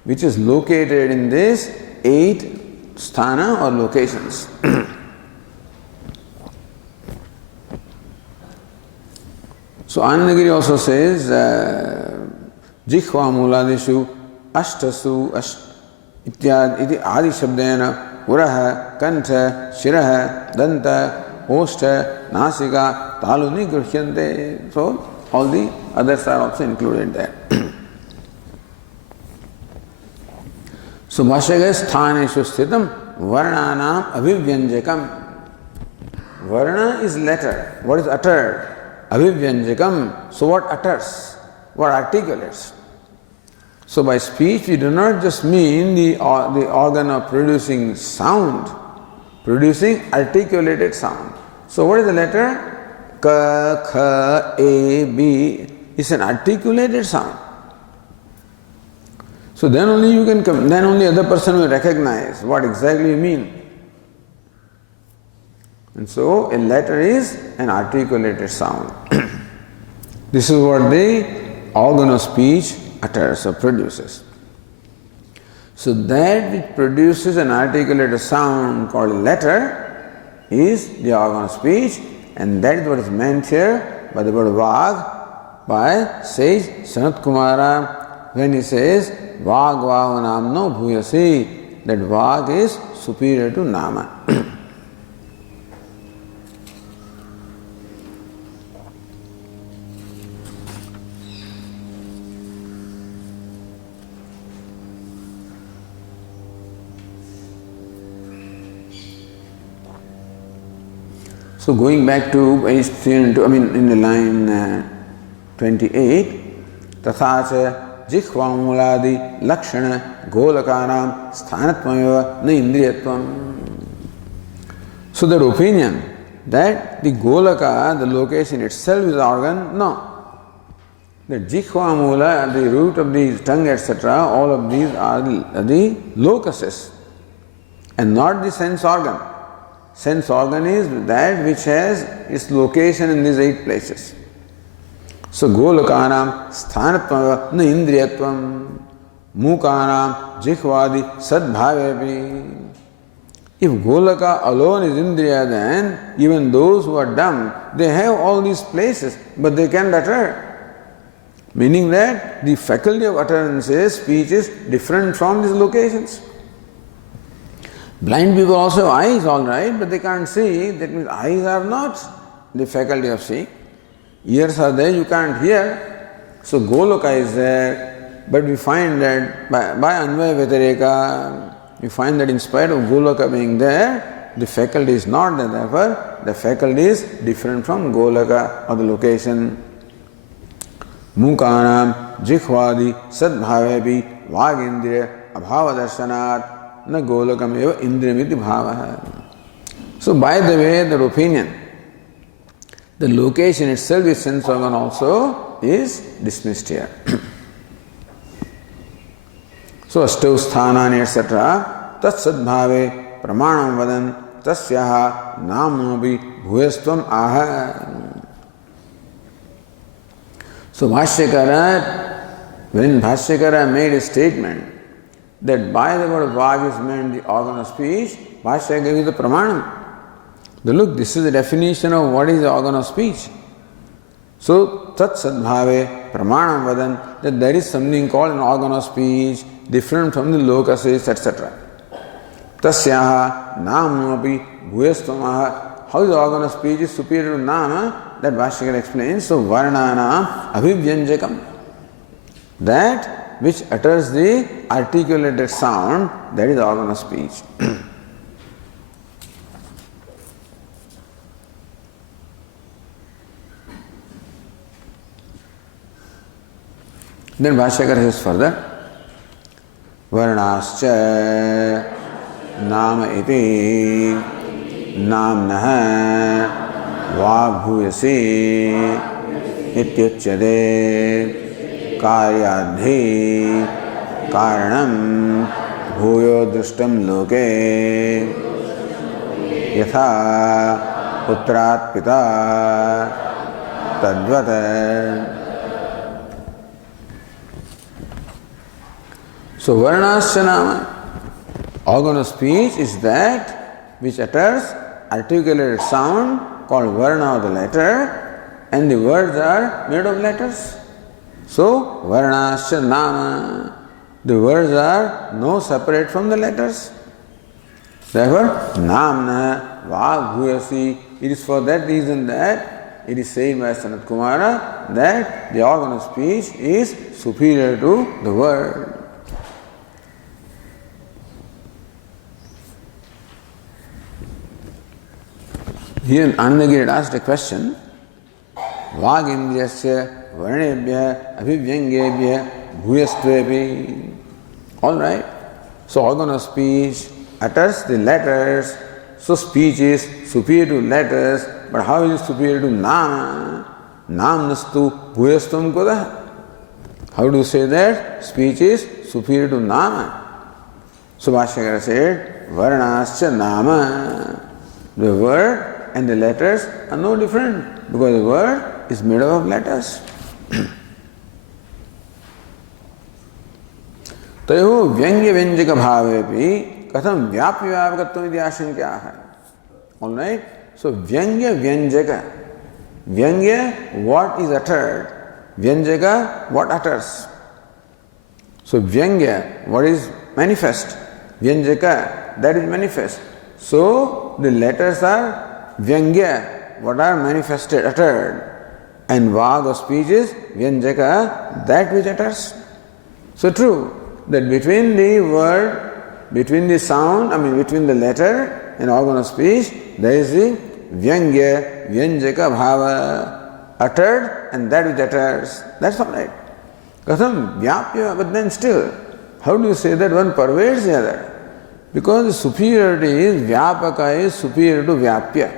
which is located in these 8 sthana or locations. So Anandagiri also says jihva muladishu ashtasu ityad iti adi shabdena uraha kantha shiraha danta oshta nasika taluni grhyante. So all the others are also included there. So Bhashyakara sthaneshu sthitam varnanam avivyanjakam. Varna is letter. What is uttered? Avivyanjakam. So what utters? What articulates? So by speech we do not just mean the organ of producing sound, producing articulated sound. So what is the letter? Ka, kha, a, b is an articulated sound. So then only you can come, then only other person will recognize what exactly you mean. And so a letter is an articulated sound. This is what the organ of speech utters or produces. So that which produces an articulated sound called a letter is the organ of speech, and that is what is meant here by the word Vag, by sage Sanat Kumara, when he says Vag Vavanamno Bhuyasi, that Vag is superior to Nama. So going back to page 302, in the line 28, Tathacha Jihvamuladi Lakshana Golakanam Sthanatmaya Na Indriyatvam. So that opinion that the Golaka, the location itself is organ? No. The Jikhva Mula, the root of the tongue, etc., all of these are the locuses and not the sense organ. Sense organ is that which has its location in these 8 places. So Golokanam sthanatvam na indriyatvam mukanam jikhvadi sadbhavepi. If Golaka alone is indriya, then even those who are dumb, they have all these places, but they can't utter. Meaning that the faculty of utterances, speech is different from these locations. Blind people also have eyes, all right, but they can't see. That means eyes are not the faculty of seeing. Ears are there, you can't hear. So Goloka is there, but we find that by Anvaya Vyatireka, we find that in spite of Goloka being there, the faculty is not there. Therefore, the faculty is different from Golaka or the location. Mukanam jikhvadi sadbhavepi vagindriya abhava darshanat na golakam eva indriyamiti bhavaha. So by the way, that opinion, the location itself is sense organ also is dismissed here. So astav sthanani etc. tat sadbhave pramanam vadan tasyaha namobi bhuyastvam aha. So Bhashyakara, when Bhashyakara made a statement that by the word Vag is meant the organ of speech, Bhashyakara gave the pramanam. Look, this is the definition of what is the organ of speech. So tat sadbhave pramanam vadan, that there is something called an organ of speech different from the locuses, etc. Tasyaha namapi bhuyastamaha. How the organ of speech is superior to nama? That Bhashyakara explains. So varnana abhivyanjakam, that which utters the articulated sound, that is the organ of speech. Then Bhashyakara says further, varnascha nama iti namnah वाग्भूयसी इत्युच्यते कार्याद्धि कारणं भूयो दृष्टं लोके यथा पुत्रात् पिता तद्वत्. So varnascha nama, organ of speech is that which utters articulated sound called varna of the letter, and the words are made of letters. So varnascha nama, the words are no separate from the letters. Therefore, namna vagbhuyasi, it is for that reason that it is said by Sanat Kumara that the organ of speech is superior to the word. Here Anandagiri had asked a question, Vag indriyasya varnebhya abhivyangebhya bhuyastvepi. All right. So organ of speech utters the letters. So speech is superior to letters. But how is it superior to nama? Namnastu bhuyastvam kudah. How do you say that? Speech is superior to nama. So Bhashyakara said, varnascha nama. The word and the letters are no different because the word is made up of letters. तयोः व्यंग्य व्यंजक भावेपि कथम व्याप्य व्यापकत्वम् इति आशंक्याः. All right. So vyangya vyanjaka. Vyangya, what is uttered. Vyanjaka, what utters. So vyangya, what is manifest. Vyanjaka, that is manifest. So the letters are vyangya, what are manifested, uttered. And vag of speech is vyanjaka, that which utters. So true that between the word, between the sound, between the letter and organ of speech, there is the vyangya, vyanjaka bhava, uttered and that which utters. That's all right. Katham vyapya, but then still, how do you say that one pervades the other? Because the superiority is vyapaka is superior to vyapya.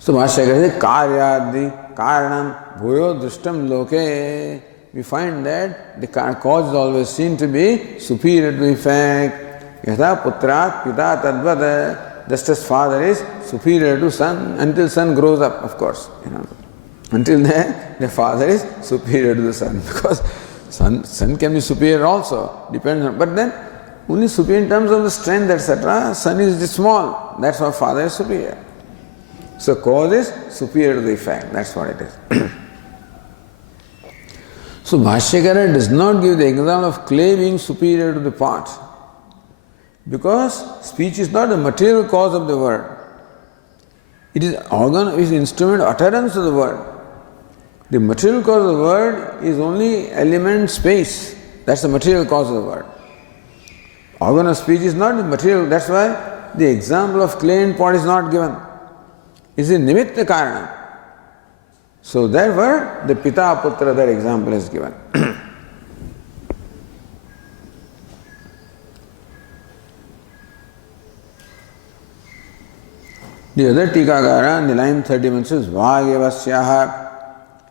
So Bhashyakara says, Karyadi Karanam Bhuyo Drishtam Loke. We find that the cause is always seen to be superior to effect. Yatha Putrat Pita Tadvada. Just as father is superior to son until son grows up, of course. Until then, the father is superior to the son. Because son can be superior also, depends on. But then, only superior in terms of the strength, etc. Son is small. That's why father is superior. So cause is superior to the effect. That's what it is. So Bhashyakara does not give the example of clay being superior to the pot. Because speech is not the material cause of the word. It is organ, it is instrument utterance of the word. The material cause of the word is only element space. That's the material cause of the word. Organ of speech is not the material. That's why the example of clay and pot is not given. It is a nimitta karana. So therefore, the Pita Putra, that example is given. The other Tikakara in the line 31 says, Vāgyavasyaha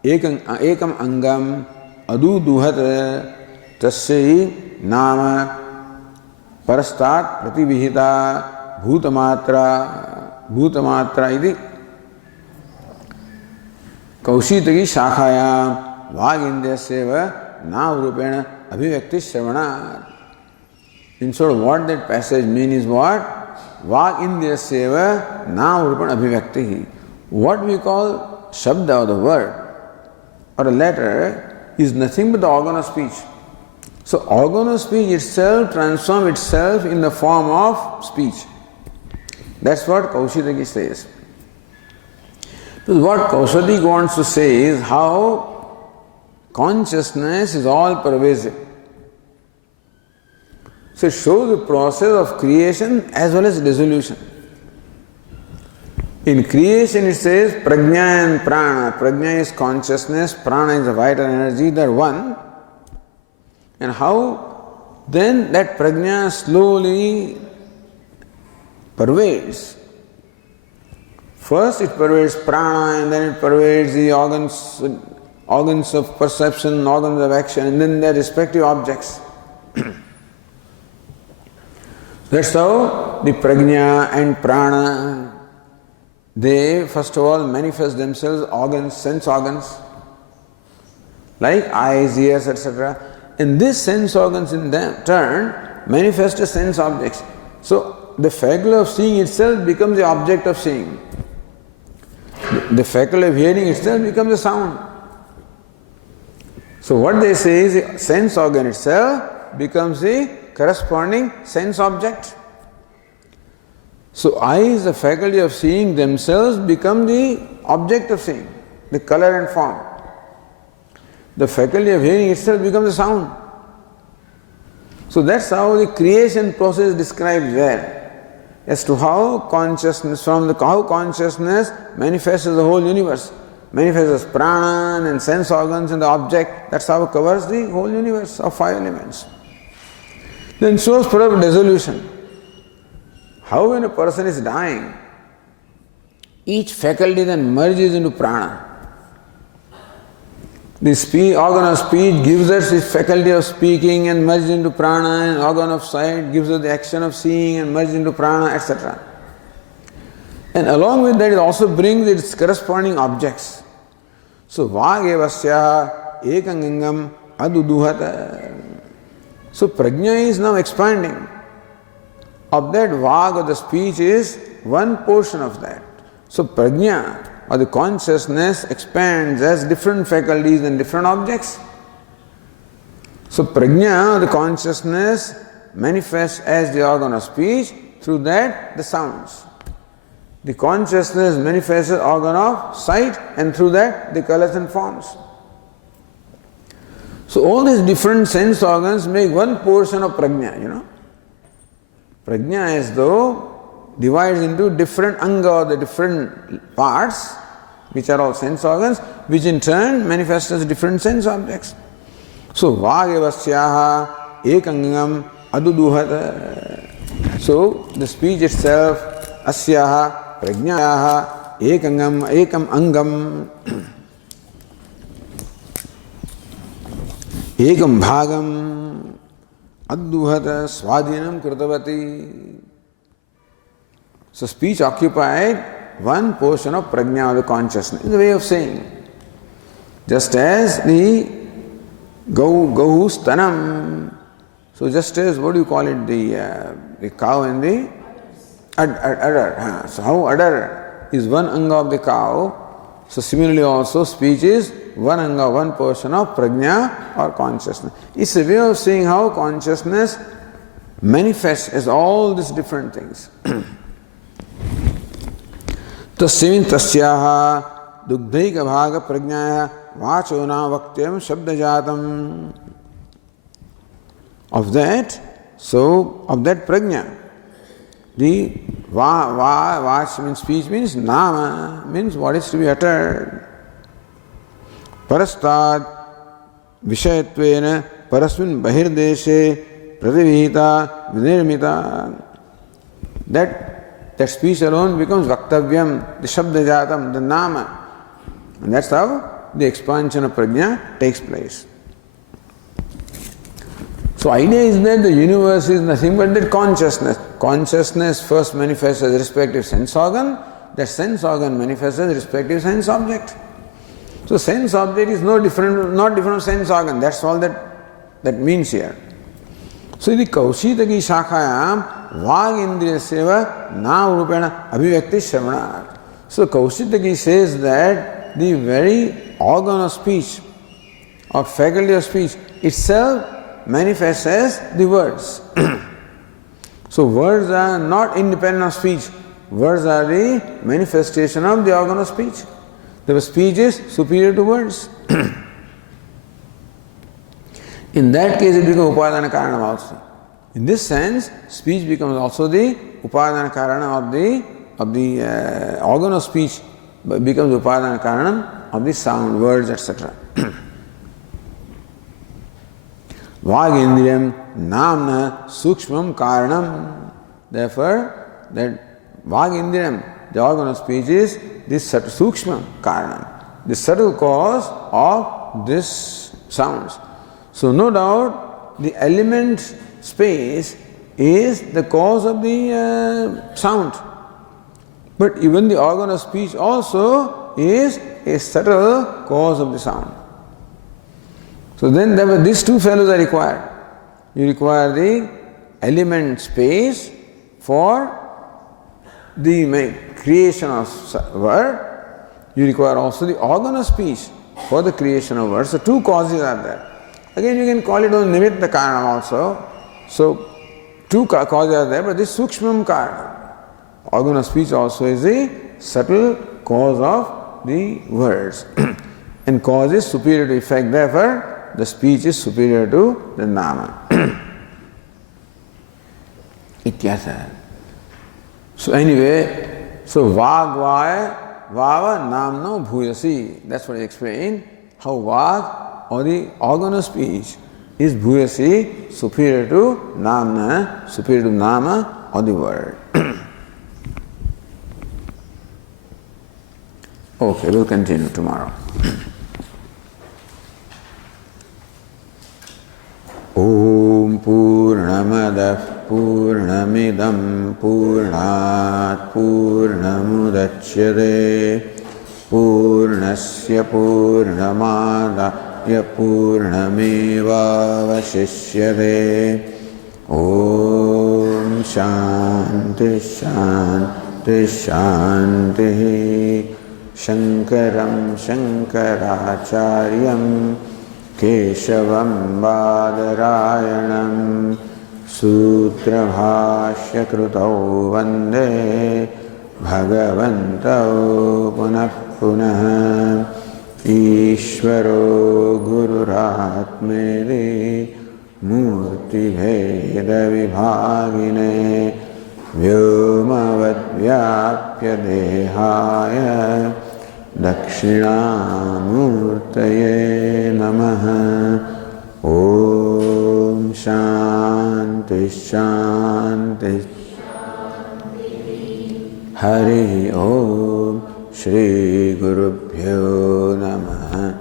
ekam angam adu duhat tasyai nama parastat prativihita bhutamatra iti kaushitagi shakhaya vāgindyaseva navrupena abhivakti shravanat. In short, what that passage means is what? Vāgindyaseva navrupena abhivakti. What we call shabda, or the word, or a letter, is nothing but the organ of speech. So organ of speech itself transforms itself in the form of speech. That's what Kaushitaki says. Because what Kaushitaki wants to say is how consciousness is all pervasive. So it shows the process of creation as well as dissolution. In creation it says prajna and prana. Prajna is consciousness, prana is the vital energy, they are one. And how then that prajna slowly pervades. First it pervades prana, and then it pervades the organs of perception, organs of action, and then their respective objects. That's how the prajna and prana, they first of all manifest themselves organs, sense organs, like eyes, ears, etc. And these sense organs in turn manifest as sense objects. So the faculty of seeing itself becomes the object of seeing. The faculty of hearing itself becomes a sound. So what they say is the sense organ itself becomes the corresponding sense object. So eyes, the faculty of seeing themselves, become the object of seeing, the color and form. The faculty of hearing itself becomes a sound. So that's how the creation process described there, as to how consciousness, how consciousness manifests as the whole universe, manifests as prana and sense organs and the object. That's how it covers the whole universe of five elements. Then shows further dissolution. How when a person is dying, each faculty then merges into prana. The organ of speech gives us the faculty of speaking and merges into prana, and organ of sight gives us the action of seeing and merges into prana, etc. And along with that it also brings its corresponding objects. So Vāgyavasya ekangangam aduduhata. So prajna is now expanding. Of that vāg, or the speech, is one portion of that. So prajna, or the consciousness, expands as different faculties and different objects. So prajna, or the consciousness, manifests as the organ of speech, through that the sounds. The consciousness manifests as organ of sight, and through that the colors and forms. So all these different sense organs make one portion of prajna, Prajna as though divides into different anga, or the different parts, which are all sense organs, which in turn manifest as different sense objects. So Vāgyavasyaha ekangam aduduhata. So the speech itself, asyaha, prajnayaha, ekam angam ekam bhagam adduhata swadhinam kritavati. So speech occupied one portion of prajna, of the consciousness. It's a way of saying. Just as the Gahu stanam. So just as, what do you call it, the cow and the udder. So how udder is one anga of the cow, so similarly also speech is one anga, one portion of prajna or consciousness. It's a way of saying how consciousness manifests as all these different things. Tasmin tasyaha dugdhaika bhaga prajnaya vachona vaktyam shabdajatam. Of that, so of that prajna, the vach means speech, means nama, means what is to be uttered. Parastad vishayatvena parasmin bahirdeshe prativihita vinirmita. That speech alone becomes vaktavyam, the shabdajatam, the nama. And that's how the expansion of prajna takes place. So idea is that the universe is nothing but that consciousness. Consciousness first manifests as respective sense organ, that sense organ manifests as respective sense object. So sense object is not different from sense organ. That's all that means here. So the Kaushitaki Shakhayam Vag Indriyaseva Nam Rupena Abhivyakti Shravana. So Kaushitaki says that the very organ of speech, or faculty of speech itself manifests as the words. So words are not independent of speech. Words are the manifestation of the organ of speech. The speech is superior to words. In that case it becomes upadana karanam also. In this sense, speech becomes also the upadana karanam of the organ of speech, becomes upadana karanam of the sound, words, etc. Vagindriyam namna sukshmam karanam. Therefore, that Vagindriyam, the organ of speech, is this sukshma karanam, the subtle cause of these sounds. So no doubt the element space is the cause of the sound. But even the organ of speech also is a subtle cause of the sound. So then these two fellows are required. You require the element space for the creation of word. You require also the organ of speech for the creation of words. So two causes are there. Again, you can call it on nimitta karanam also. So two causes are there, but this sukshmam karanam, organ of speech, also is the subtle cause of the words. And cause is superior to effect, therefore the speech is superior to the nama. Ityasa. So anyway, so vagvaya vava namno bhuyasi. That's what I explained. How vag, or the organ of speech, is bhuyasi, superior to namna, superior to nama or the word. Okay, we'll continue tomorrow. Om Purnamadah Purnamidam Purnat Purnamudachyate Purnasya Purnamadaya Purnameva Vashishyate. Om Shanti Shanti Shanti. Shankaram Shankaracharyam Keshavam Badarayanam Sutra Bhashya Krutau Vande Bhagavantau Punah Punah Ishvaro Gururatmeri Murti Bheda Vibhagine Vyomavad Vyapya Dehaya Dakshinamurtaye Namaha. Om Shanti Shanti Hari Om Shri Gurubhyo Namaha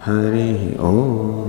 Hari Om.